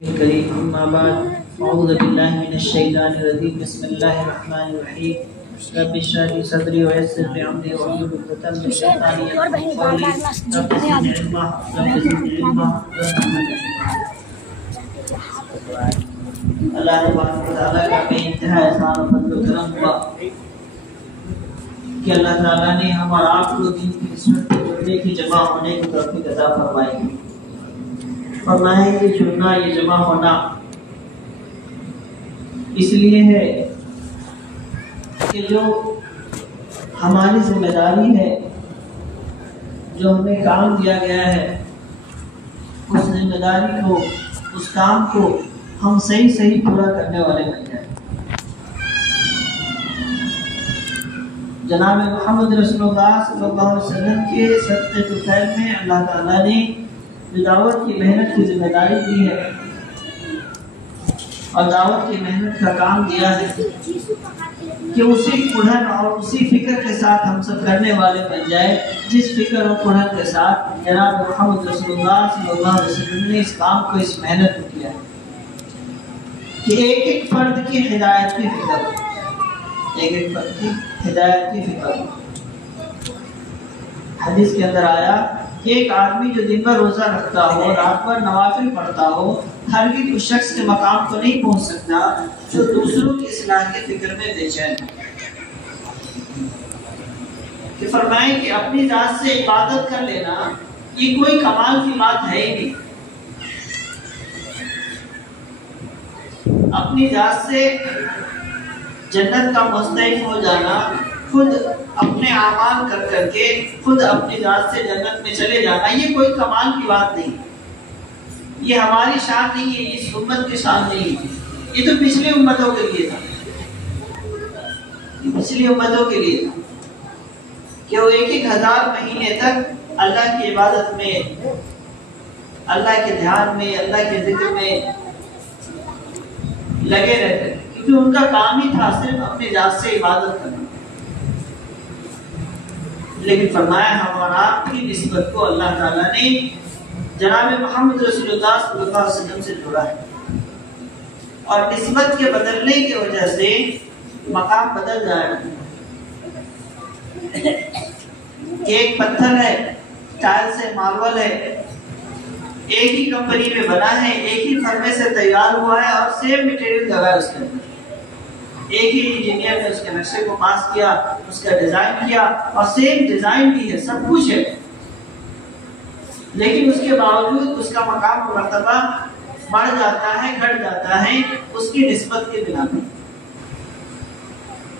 الكريم أما بعد أعوذ بالله من الشيطان الرجيم بسم الله الرحمن الرحيم رب اشرح لي صدري ويسر لي أمري واحلل عقدة من لساني يفقهوا قولي رب زدني علما اللہ تبارک و تعالیٰ کا بے انتہا احسان و فضل و کرم ہوا کہ اللہ تعالیٰ نے ہم اور آپ کو دین کی نسبت کے جڑنے کی جمع ہونے کی توفیق عطا فرمائی فرمایا یہ جڑنا یہ جمع ہونا اس لیے ہے کہ جو ہماری ذمہ داری ہے جو ہمیں کام دیا گیا ہے اس ذمہ داری کو اس کام کو ہم صحیح پورا کرنے والے بن جائیں۔ جناب محمد رسول اللہ صلی اللہ علیہ وسلم کے صدقے طفیل میں اللہ تعالیٰ نے دعوت کی محنت کی ذمہ داری دی ہے اور دعوت کی محنت کا کام دیا ہے کہ اسی پڑھن اور اسی فکر کے ساتھ ہم سب کرنے والے بن جائے جس فکر اور پڑھن کے ساتھ جناب محمد رسول اللہ صلی اللہ علیہ وسلم نے اس کام کو اس محنت کو کیا ہے کہ ایک ایک فرد کی ہدایت کی فکر حدیث کے اندر آیا کہ ایک آدمی جو دن بھر روزہ رکھتا ہو رات بھر نوافل پڑھتا ہو ہرگز اس شخص کے مقام کو نہیں پہنچ سکتا جو دوسروں کی اصلاح کی فکر میں بے چین ہے۔ کہ فرمائیں کہ اپنی ذات سے عبادت کر لینا یہ کوئی کمال کی بات ہے ہی نہیں۔ اپنی ذات سے جنت کا مستحق ہو جانا خود اپنے اعمال کر کے خود اپنی ذات سے جنت میں چلے جانا یہ کوئی کمال کی بات نہیں، یہ ہماری شان نہیں ہے، اس امت کی شان نہیں ہے، یہ تو پچھلی امتوں کے لیے تھا، پچھلی امتوں کے لیے تھا کہ وہ 1000 مہینے تک اللہ کی عبادت میں اللہ کے دھیان میں اللہ کے ذکر میں لگے رہتے کیونکہ ان کا کام ہی تھا صرف اپنی ذات سے عبادت کرنا۔ لیکن فرمایا ہم اور آپ کی نسبت کو اللہ تعالیٰ نے جناب محمد رسول اللہ صلی اللہ علیہ وسلم سے جوڑا ہے اور نسبت کے بدلنے کی وجہ سے مقام بدل جائے گا۔ ایک پتھر ہے ٹائل سے ماربل ہے ایک ہی کمپنی میں بنا ہے ایک ہی فرمے سے تیار ہوا ہے اور سیم مٹیریل لگا ہے اس کے اندر، ایک ہی انجینئر نے اس کے نقشے کو پاس کیا اس کا ڈیزائن کیا اور سیم ڈیزائن بھی ہے سب کچھ ہے، لیکن اس کے باوجود اس کا مقام و مرتبہ بڑھ جاتا ہے گھٹ جاتا ہے اس کی نسبت کے بنا پر۔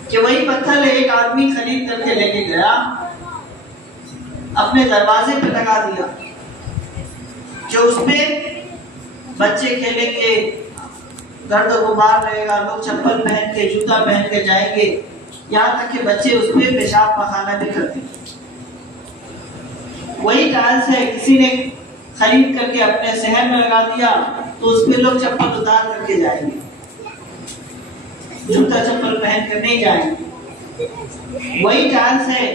کہ وہی پتھر ایک آدمی خرید کر کے لے کے گیا اپنے دروازے پہ لگا دیا کہ اس پہ بچے کھیلیں گے گرد و غبار رہے گا، لوگ چپل پہن کے جوتا پہن کے جائیں گے، یہاں تک کہ بچے اس پہ پیشاب پخانہ بھی کرتے ہیں۔ وہی ٹائلس ہے کسی نے خرید کر کے اپنے شہر میں لگا دیا تو اس پہ لوگ چپل اتار کر کے جائیں گے، جوتا چپل پہن کر نہیں جائیں گے۔ وہی ٹائلس ہے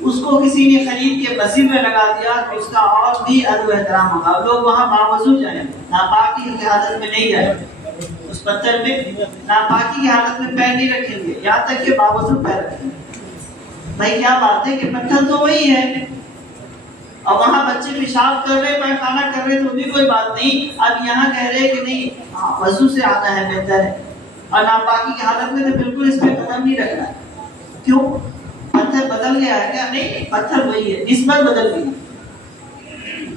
اس کو کسی نے خرید کے مسجد میں لگا دیا تو اس کا اور بھی ادب و احترام ہوگا، لوگ وہاں باوضو جائیں گے، ناپاکی کی حالت میں نہیں جائیں گے، اس پتھر میں ناپاکی کی حالت میں پیر نہیں رکھیں گے، یہاں تک کہ باوضو پیر رکھیں گے۔ بھائی کیا بات ہے کہ پتھر تو وہی ہے اور وہاں بچے پیشاب کر رہے پیخانہ کر رہے تو بھی کوئی بات نہیں، اب یہاں کہہ رہے کہ نہیں وضو سے آنا ہے بہتر ہے اور ناپاکی کی حالت میں تو بالکل اس پہ قدم نہیں رکھنا ہے۔ کیوں؟ پتھر بدل گیا ہے کیا؟ نہیں، پتھر وہی ہے، نسبت بدل گئی۔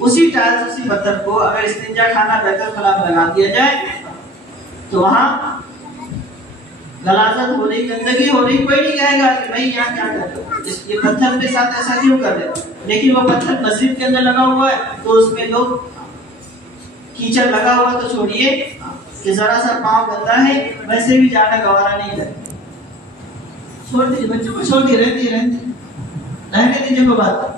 اسی ٹائلس اسی پتھر کو اگر استنجا خانہ بیت الخلاء میں لگا دیا جائے تو وہاں غلاظت ہو رہی گندگی ہو رہی کوئی نہیں کہے گا کہ بھائی یہاں کیا کر رہے ہو، یہ پتھر کے ساتھ ایسا کیوں کر رہے ہو، لیکن وہ پتھر مسجد کے اندر لگا ہوا ہے تو اس میں لوگ کیچڑ لگا ہوا تو چھوڑیے کہ ذرا سا پاؤں گندا ہے ویسے بھی جانا گوارا نہیں کرتے، چھوڑ دیجیے بچوں کو، چھوڑ دیے رہنے دیجیے کو بات۔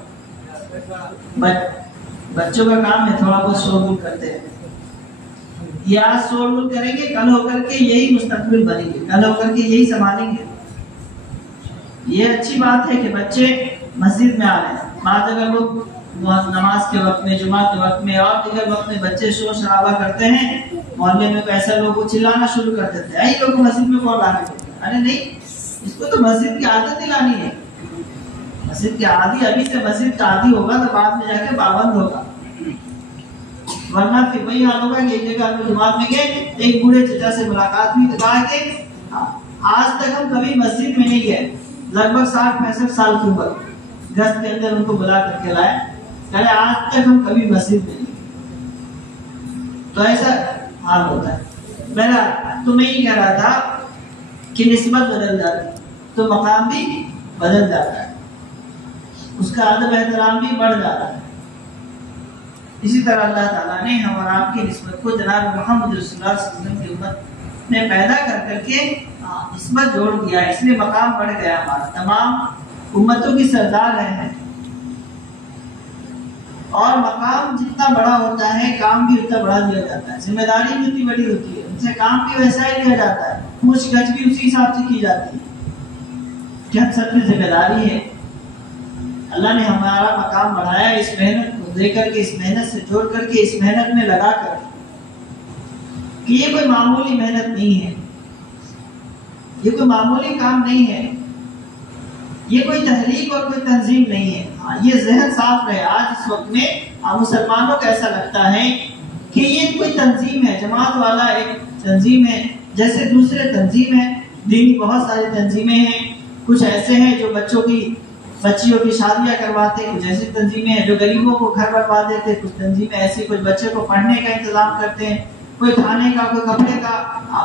بچوں کا کام ہے تھوڑا بہت شور گل کرتے ہیں، یہ آج شور گل کریں گے کل ہو کر کے یہی مستقبل بنیں گے، کل ہو کر کے یہی سنبھالیں گے۔ یہ اچھی بات ہے کہ بچے مسجد میں آ رہے ہیں، بعض اگر لوگ نماز کے وقت میں جمعہ کے وقت میں اور دیگر وقت میں بچے شور شرابہ کرتے ہیں मोहल्ले में ऐसा लोग चिल्लाना शुरू कर देते हैं, लोग मस्जिद में कौन लाने देते हैं? अरे नहीं, इसको तो मस्जिद की आदत दिलानी है। मस्जिद के आदि अभी से मस्जिद का आदि होगा तो बाद में जाके पाबंद होगा, वरना फिर वही हाल होगा कि एक जगह हम जुमात में गए, एक बूढ़े चचा से मुलाकात हुई तो कहा कि आज तक हम कभी मस्जिद में नहीं गए, लगभग 60-65 साल की उम्र, गश्त के अंदर उनको बुला करके लाए, कहे आज तक हम कभी मस्जिद में नहीं। तो ऐसा हाल होता है। मेरा तो मैं ये कह रहा था कि निस्बत बदल जाती है तो मकाम भी बदल जाता है, उसका अदब एहतराम भी बढ़ जाता है। इसी तरह अल्लाह ताला ने हम और आपकी निस्बत को जनाब मोहम्मद रसूलुल्लाह सल्लल्लाहु अलैहि वसल्लम की उम्मत ने पैदा कर करके निस्बत जोड़ दिया, इसलिए मकाम बढ़ गया हमारा। तमाम उम्मतों की सरदार हैं, और मकाम जितना बड़ा होता है काम भी उतना बड़ा दिया जाता है, जिम्मेदारी भी उतनी बड़ी होती है, उनसे काम भी वैसा ही लिया जाता है, पूछ गछ भी उसी हिसाब से की जाती है कि हम सबकी जिम्मेदारी है। अल्लाह ने हमारा मकाम बढ़ाया इस मेहनत को देकर के, इस मेहनत से जोड़ करके, इस मेहनत में लगा कर कि ये कोई मामूली मेहनत नहीं है, ये कोई मामूली काम नहीं है, ये कोई तहरीक और कोई तंजीम नहीं है। हाँ, ये जहन साफ रहे। आज इस वक्त में मुसलमानों को ऐसा लगता है कि ये कोई तंजीम है, जमात वाला एक तंजीम है, जैसे दूसरे तंजीम है, दीनी बहुत सारी तंजीमें हैं, कुछ ऐसे हैं जो बच्चियों की शादियां करवाते, कुछ ऐसी तंजीमें हैं जो गरीबों को घर बनवा देते, कुछ तंजीमें ऐसी कुछ बच्चे को पढ़ने का इंतजाम करते हैं, कोई खाने का, कोई कपड़े का,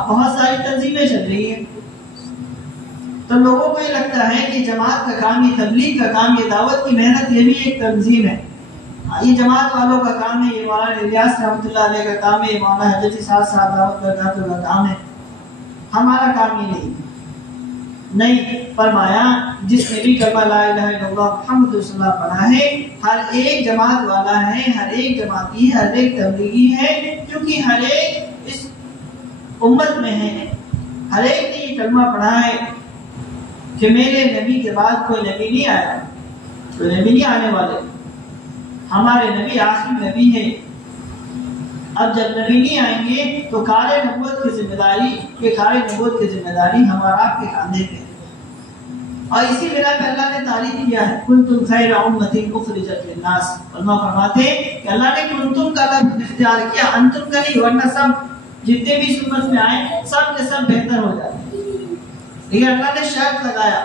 बहुत सारी तंजीमें चल रही है। तो लोगों को ये लगता है कि जमात का काम, ये तबलीग का काम, ये दावत की मेहनत, ये भी एक तंजीम है, ये जमात वालों का काम है, ये मौलाना इलियास रहमतुल्लाह अलैह का काम है, ये मौलाना हजरत साहब दावत का काम है, हमारा काम ये नहीं फरमाया। जिसने भी कलमा ला इलाहा इल्लल्लाह मुहम्मद रसूलुल्लाह पढ़ा है, हर एक जमात वाला है, हर एक जमाती है, हर एक तबलीगी है, क्योंकि हर एक इस उम्मत में है, हर एक ने ये कलमा पढ़ा है कि मेरे नबी के बाद कोई नबी नहीं आया, कोई नबी नहीं आने वाले, हमारे नबी आखिरी नबी है। अब जब नबी नहीं आएंगे तो कारे नबूवत की जिम्मेदारी हमारा आपके कांधे पे है। और इसी बिना पे अल्लाह ने तारीफ किया है, कुंतुम खैरा उम्मतिन उखरिजत लिन्नास। उलमा फरमाते कि अल्लाह ने कुंतुम का लफ्ज़ इख्तियार किया, अंतुम का नहीं, वरना सब जितने भी इस उम्मत में आए सब के सब बेहतर हो जाते। लेकिन अल्लाह ने शर्त लगाया,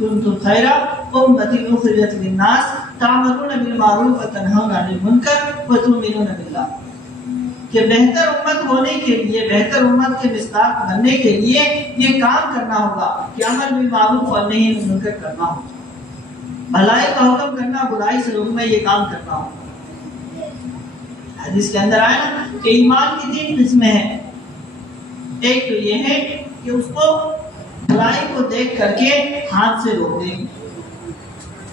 कुंतुम खैरा उम्मतिन उखरिजत लिन्नास तामरुना बिल मारूफ व तनहौना अनिल मुनकर व तुमिनूना बिल्लाह, कि बेहतर उम्मत होने के लिए, बेहतर उम्मत के मिस्दाक बनने के लिए ये काम करना होगा कि अमर बिल मारूफ और नही अनिल मुनकर करना होगा, भलाई का हुक्म करना, बुराई से रोकना, ये काम करना होगा। हदीस के अंदर आया ना कि ईमान की 3 किस्में हैं। एक तो ये है कि उसको बुराई को देख करके हाथ से रोक दें,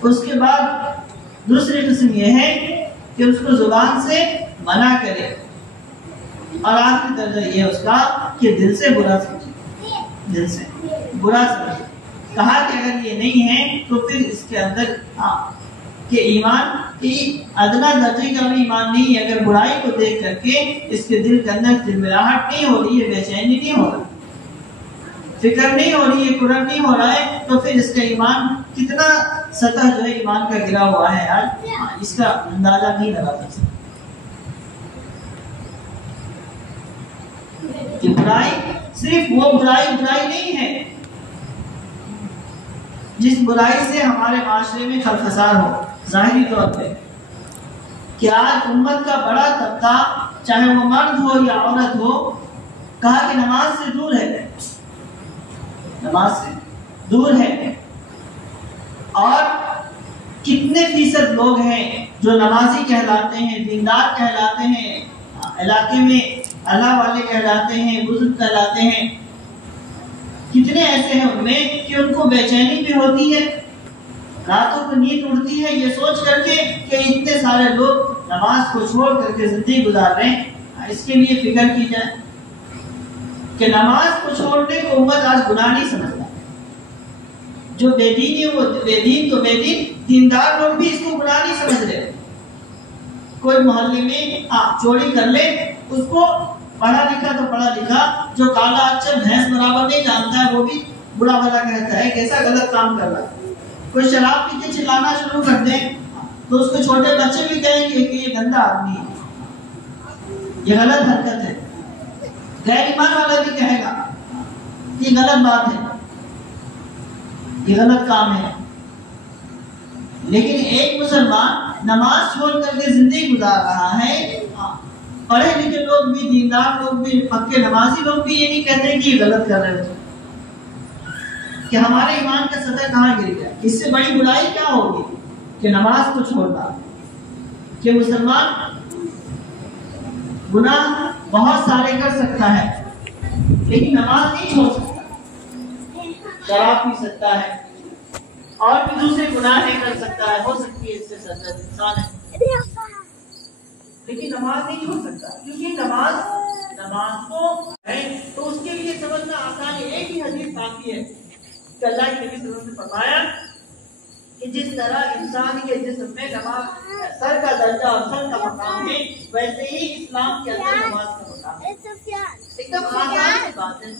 उसके बाद दूसरी किस्म ये है कि उसको जुबान से मना करे, और आखिरी दर्जा ये है उसका कि दिल से बुरा समझे, दिल से बुरा समझे। कहा कि अगर ये नहीं है तो फिर इसके अंदर कि ईमान की अदना दर्जे का भी ईमान नहीं है। अगर बुराई को देख करके इसके दिल के अंदर तिलमिलाहट नहीं हो रही है, बेचैनी नहीं हो रही, फिक्र नहीं हो रही है, कुरब नहीं हो रहा है, तो फिर इसका ईमान कितना सतह जो है ईमान का गिरा हुआ है यार, इसका अंदाजा नहीं लगा सकते। कि बुराई सिर्फ वो बुराई नहीं है जिस बुराई से हमारे माशरे में खलफसार हो जाहिरी तौर पे, कि आज उम्मत का बड़ा तबका, चाहे वो मर्द हो या औरत हो, कहा कि नमाज से दूर है, नमाज से दूर है। और कितने फीसद लोग हैं जो नमाजी कहलाते हैं, दीनदार कहलाते हैं, इलाके में अल्लाह वाले कहलाते हैं, बुजुर्ग कहलाते हैं, कितने ऐसे हैं उनमें कि उनको बेचैनी भी होती है, रातों को नींद उड़ती है ये सोच करके कि इतने सारे लोग नमाज को छोड़ करके जिंदगी गुजार रहे हैं। इसके लिए फिक्र की जाए कि नमाज को छोड़ने को उम्मत आज गुनाह नहीं समझता। जो बेदीन है वो बेदीन तो बेदीन, दीनदार लोग भी इसको गुनाह नहीं समझ रहे। कोई मोहल्ले में चोरी कर ले, उसको पढ़ा लिखा तो पढ़ा लिखा, जो काला अक्षर भैंस बराबर नहीं जानता है वो भी बुरा भला कहता है, कैसा गलत काम कर रहा है। कोई शराब पी के चिल्लाना शुरू कर दे तो उसको छोटे बच्चे भी कहेंगे कि ये गंदा आदमी है, ये गलत हरकत है। गैर ईमान वाला भी कहेगा कि गलत बात है, ये गलत काम है। लेकिन एक मुसलमान नमाज छोड़ करके जिंदगी गुजार रहा है, पढ़े लिखे लोग भी, दीनदार लोग भी, पक्के नमाजी लोग भी ये नहीं कहते कि ये गलत कर रहे हो, कि हमारे ईमान का सतह कहाँ गिर गया। इससे बड़ी बुराई क्या होगी कि नमाज को छोड़ना, कि मुसलमान गुनाह बहुत सारे कर सकता है लेकिन नमाज नहीं छोड़ सकता, शराब पी सकता है और भी दूसरे गुनाह कर सकता है, हो सकती है इससे सजा इंसान है, लेकिन नमाज नहीं छोड़ सकता, क्योंकि नमाज को है तो उसके लिए समझना आसान है। एक ही हदीस काफी है कि अल्लाह के नबी सल्लल्लाहु अलैहि वसल्लम ने फरमाया कि जिस तरह इंसान के जिस्म में नमाज सर का दर्जा और सर का मकाम है, वैसे ही इस्लाम के अंदर नमाज का मकाम है। एकदम आसान बात है।